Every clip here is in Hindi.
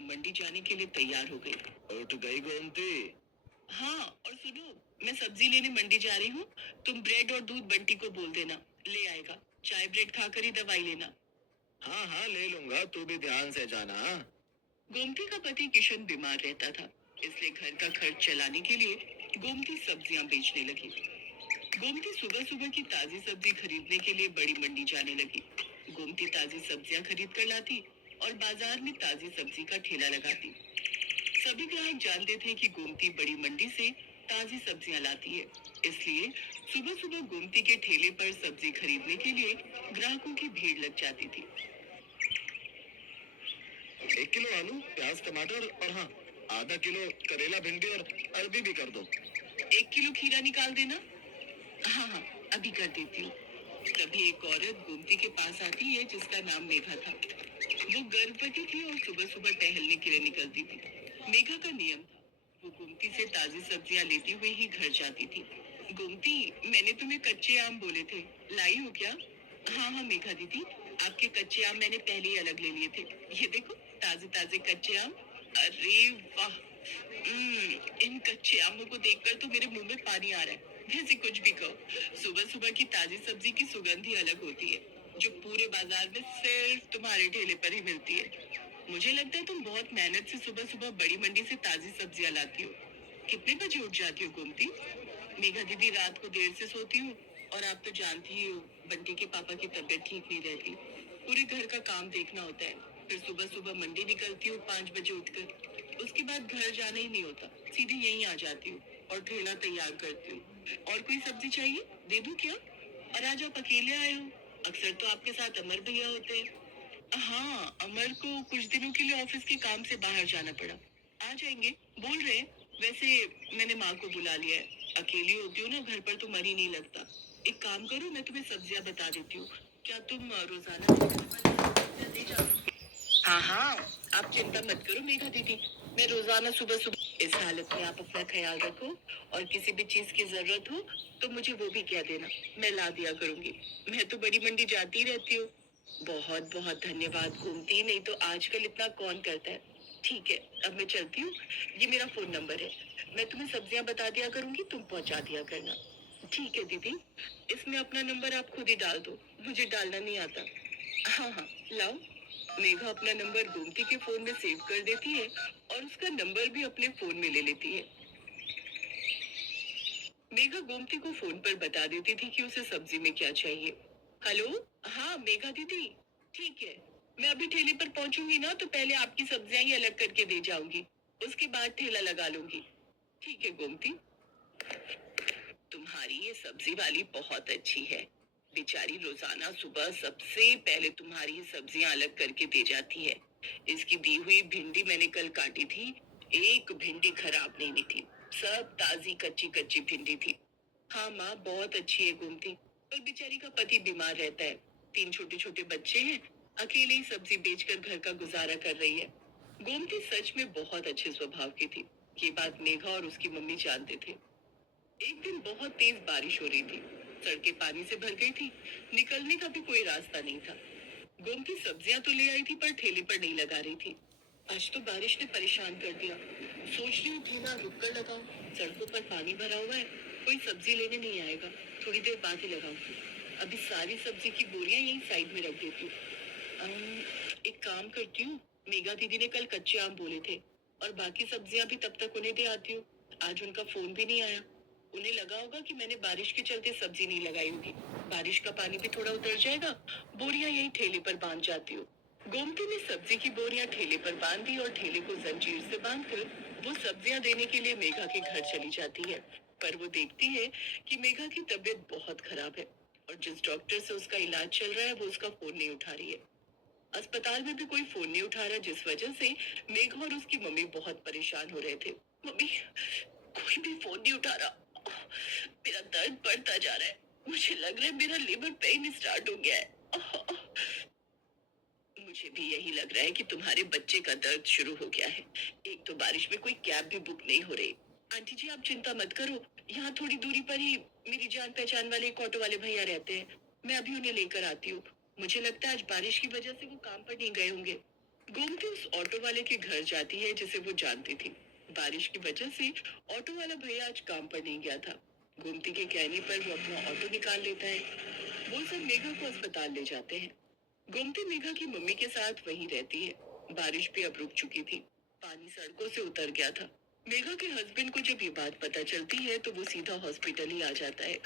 मंडी जाने के लिए तैयार हो गई। उठ गई गोमती। हाँ, और सुनो, मैं सब्जी लेने मंडी जा रही हूँ। तुम ब्रेड और दूध बंटी को बोल देना, ले आएगा। चाय ब्रेड खाकर ही दवाई लेना। हाँ हाँ ले लूंगा, तू भी ध्यान से जाना। गोमती का पति किशन बीमार रहता था, इसलिए घर का खर्च चलाने के लिए गोमती सब्जियां बेचने लगी। गोमती सुबह सुबह की ताजी सब्जी खरीदने के लिए बड़ी मंडी जाने लगी। गोमती ताजी सब्जियां खरीद कर लाती और बाजार में ताजी सब्जी का ठेला लगाती। सभी ग्राहक जानते थे कि गोमती बड़ी मंडी से ताजी सब्जियां लाती है, इसलिए सुबह सुबह गोमती के ठेले पर सब्जी खरीदने के लिए ग्राहकों की भीड़ लग जाती थी। 1 किलो आलू, प्याज, टमाटर और हाँ, आधा किलो करेला, भिंडी और अरबी भी कर दो। 1 किलो खीरा निकाल देना। हाँ हाँ, अभी कर देती हूँ। तभी एक औरत गोमती के पास आती है जिसका नाम मेघा था। वो गर्भवती थी और सुबह सुबह टहलने के लिए निकलती थी। मेघा का नियम था, वो गोमती से ताजी सब्जियां लेते हुए ही घर जाती थी। गोमती, मैंने तुम्हें कच्चे आम बोले थे, लाई हो क्या? हाँ हाँ मेघा दीदी, आपके कच्चे आम मैंने पहले ही अलग ले लिए थे। ये देखो, ताजे ताजे कच्चे आम। अरे वाह! इन कच्चे आमों को देखकर तो मेरे मुंह में पानी आ रहा है। वैसे कुछ भी कहो, सुबह सुबह की ताजी सब्जी की सुगंध ही अलग होती है, जो पूरे बाजार में सिर्फ तुम्हारे ठेले पर ही मिलती है। मुझे लगता है तुम बहुत मेहनत से सुबह सुबह बड़ी मंडी से ताजी सब्जियां लाती हो। कितने बजे उठ जाती हो गोमती? मेघा दीदी, रात को देर से सोती हूँ, और आप तो जानती ही हो, बंटी के पापा की तबीयत ठीक नहीं रहती। पूरे घर का काम देखना होता है। फिर सुबह सुबह मंडी निकलती हूँ 5 बजे उठकर। उसके बाद घर जाना ही नहीं होता, सीधे यहीं आ जाती हूँ और ठेला तैयार करती हूँ। और कोई सब्जी चाहिए, दे दूँ क्या? और आज आप अकेले आए हो? अक्सर तो आपके साथ अमर भैया होते हैं। हाँ, अमर को कुछ दिनों के लिए ऑफिस के काम से बाहर जाना पड़ा। आ जाएंगे, बोल रहे हैं। वैसे मैंने माँ को बुला लिया है। अकेली होती हूँ ना घर पर, तो मन ही नहीं लगता। एक काम करो, मैं तुम्हें सब्जियां बता देती हूँ। क्या तुम रोजाना मेरे घर वाली सब्जियां ले जाओ? हाँ हाँ, आप चिंता मत करो मेघा दीदी। मैं रोजाना सुबह सुबह। इस हालत में आप अपना ख्याल रखो, और किसी भी चीज की जरूरत हो तो मुझे वो भी कह देना, मैं ला दिया करूंगी। मैं तो बड़ी मंडी जाती रहती हूँ। बहुत बहुत धन्यवाद गोमती, नहीं तो आजकल इतना कौन करता है। ठीक है, अब मैं चलती हूँ। ये मेरा फोन नंबर है, मैं तुम्हें सब्जियां बता दिया करूंगी, तुम पहुंचा दिया करना। ठीक है दीदी, इसमें अपना नंबर आप खुद ही डाल दो, मुझे डालना नहीं आता। हाँ हाँ, लाओ। मेघा अपना नंबर गोमती के फोन में सेव कर देती है और उसका नंबर भी अपने फोन में ले लेती है। मेघा गोमती को फोन पर बता देती थी कि उसे सब्जी में क्या चाहिए। हेलो, हाँ मेघा दीदी, ठीक है। मैं अभी ठेले पर पहुंचूंगी ना, तो पहले आपकी सब्जियां ही अलग करके दे जाऊंगी, उसके बाद ठेला लगा लूंगी। ठीक है गोमती। तुम्हारी ये सब्जी वाली बहुत अच्छी है। बेचारी रोजाना सुबह सबसे पहले तुम्हारी ये सब्जियां अलग करके दे जाती है। इसकी दी हुई भिंडी मैंने कल काटी थी, एक भिंडी खराब नहीं निकली। सब ताजी कच्ची कच्ची भिंडी थी। हाँ माँ, बहुत अच्छी है गोमती, पर बेचारी का पति बीमार रहता है। 3 छोटे छोटे बच्चे हैं, अकेले ही सब्जी बेचकर घर का गुजारा कर रही है। गोमती सच में बहुत अच्छे स्वभाव की थी। ये बात मेघा और उसकी मम्मी जानते थे। एक दिन बहुत तेज बारिश हो रही थी। सड़कें पानी से भर गई थी, निकलने का भी कोई रास्ता नहीं था। गोमती सब्जियां तो ले आई थी, पर ठेले पर नहीं लगा रही थी। आज तो बारिश ने परेशान कर दिया। सोच रही हूँ ठेला रुक कर लगाऊं। सड़कों पर पानी भरा हुआ है, कोई सब्जी लेने नहीं आएगा। थोड़ी देर बाद ही लगाऊंगी। अभी सारी सब्जी की बोरियां यहीं साइड में रख देती हूँ। एक काम करती हूँ, मेघा दीदी ने कल कच्चे आम बोले थे, और बाकी सब्जियां भी तब तक उन्हें दे आती हूँ। आज उनका फोन भी नहीं आया। उन्हें लगा होगा कि मैंने बारिश के चलते सब्जी नहीं लगाई होगी। बारिश का पानी भी थोड़ा उतर जाएगा, बोरियां यहीं ठेले पर बांध जाती हूँ। गोमती ने सब्जी की बोरियां ठेले पर बांध दी और ठेले को जंजीर से बांधकर वो सब्जियां देने के लिए मेघा के घर चली जाती है। पर वो देखती है कि मेघा की तबीयत बहुत खराब है, और जिस डॉक्टर से उसका इलाज चल रहा है वो उसका फोन नहीं उठा रही है। अस्पताल में भी कोई फोन नहीं उठा रहा, जिस वजह से मेघा और उसकी मम्मी बहुत परेशान हो रहे थे। मम्मी, कोई भी फोन नहीं उठा रहा। मेरा दर्द बढ़ता जा रहा है। मुझे लग रहा है मेरा लेबर पेन स्टार्ट हो गया है। मुझे भी यही लग रहा है कि तुम्हारे बच्चे का दर्द शुरू हो गया है। एक तो बारिश में कोई कैब भी बुक नहीं हो रही। आंटी जी, आप चिंता मत करो, यहाँ थोड़ी दूरी पर ही मेरी जान पहचान वाले एक ऑटो वाले भैया रहते हैं। मैं अभी उन्हें लेकर आती हूँ। मुझे लगता है आज बारिश की वजह से वो काम पर नहीं गए होंगे। गोमती उस ऑटो वाले के घर जाती है जिसे वो जानती थी। बारिश की वजह से ऑटो वाला भैया आज काम पर नहीं गया था। गोमती के कहने पर वो अपना ऑटो निकाल लेता है। वो सब मेघा को अस्पताल ले जाते हैं। गोमती मेघा की मम्मी के साथ वहीं रहती है। बारिश भी अब रुक चुकी थी। पानी सड़कों से उतर गया था। मेघा के हस्बैंड को जब ये बात पता चलती है तो वो सीधा हॉस्पिटल ही आ जाता है।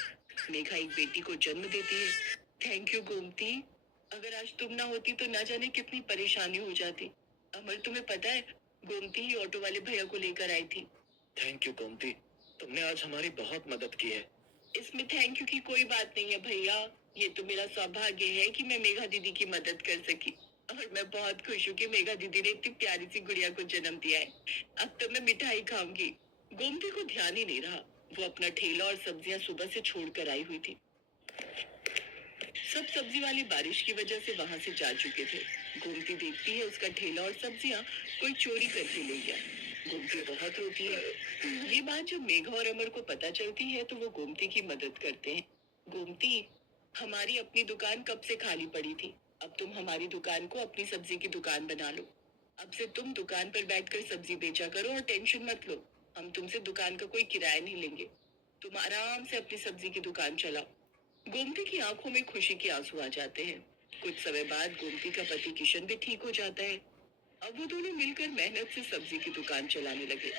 मेघा एक बेटी को जन्म देती है। Thank you Gomti. अगर आज तुम ना होती तो ना जाने कितनी परेशानी हो जाती। अमर, तुम्हें पता है, गोमती ही ऑटो वाले भैया को लेकर आई थी। थैंक यू गोमती, तुमने आज हमारी बहुत मदद की है। इसमें थैंक यू की कोई बात नहीं है भैया। ये तो मेरा सौभाग्य है कि मैं मेघा दीदी की मदद कर सकी। और मैं बहुत खुश हूँ कि मेघा दीदी ने इतनी प्यारी सी गुड़िया को जन्म दिया है। अब तो मैं मिठाई खाऊंगी। गोमती को ध्यान ही नहीं रहा। वो अपना ठेला और सब्जियां सुबह से छोड़ कर आई हुई थी। सब सब्जी वाले बारिश की वजह से वहां से जा चुके थे। गोमती देखती है उसका ठेला और सब्जियां कोई चोरी करके ले गया। गोमती बहुत रोती है। ये बात जब मेघा और अमर को पता चलती है तो वो गोमती की मदद करते हैं। गोमती, हमारी अपनी दुकान कब से खाली पड़ी थी। अब तुम हमारी दुकान को अपनी सब्जी की दुकान बना लो। अब से तुम दुकान पर बैठकर सब्जी बेचा करो और टेंशन मत लो। हम तुमसे दुकान का कोई किराया नहीं लेंगे। तुम आराम से अपनी सब्जी की दुकान चलाओ। गोमती की आंखों में खुशी के आंसू आ जाते हैं। कुछ समय बाद गोमती का पति किशन भी ठीक हो जाता है। अब वो दोनों मिलकर मेहनत से सब्जी की दुकान चलाने लगे।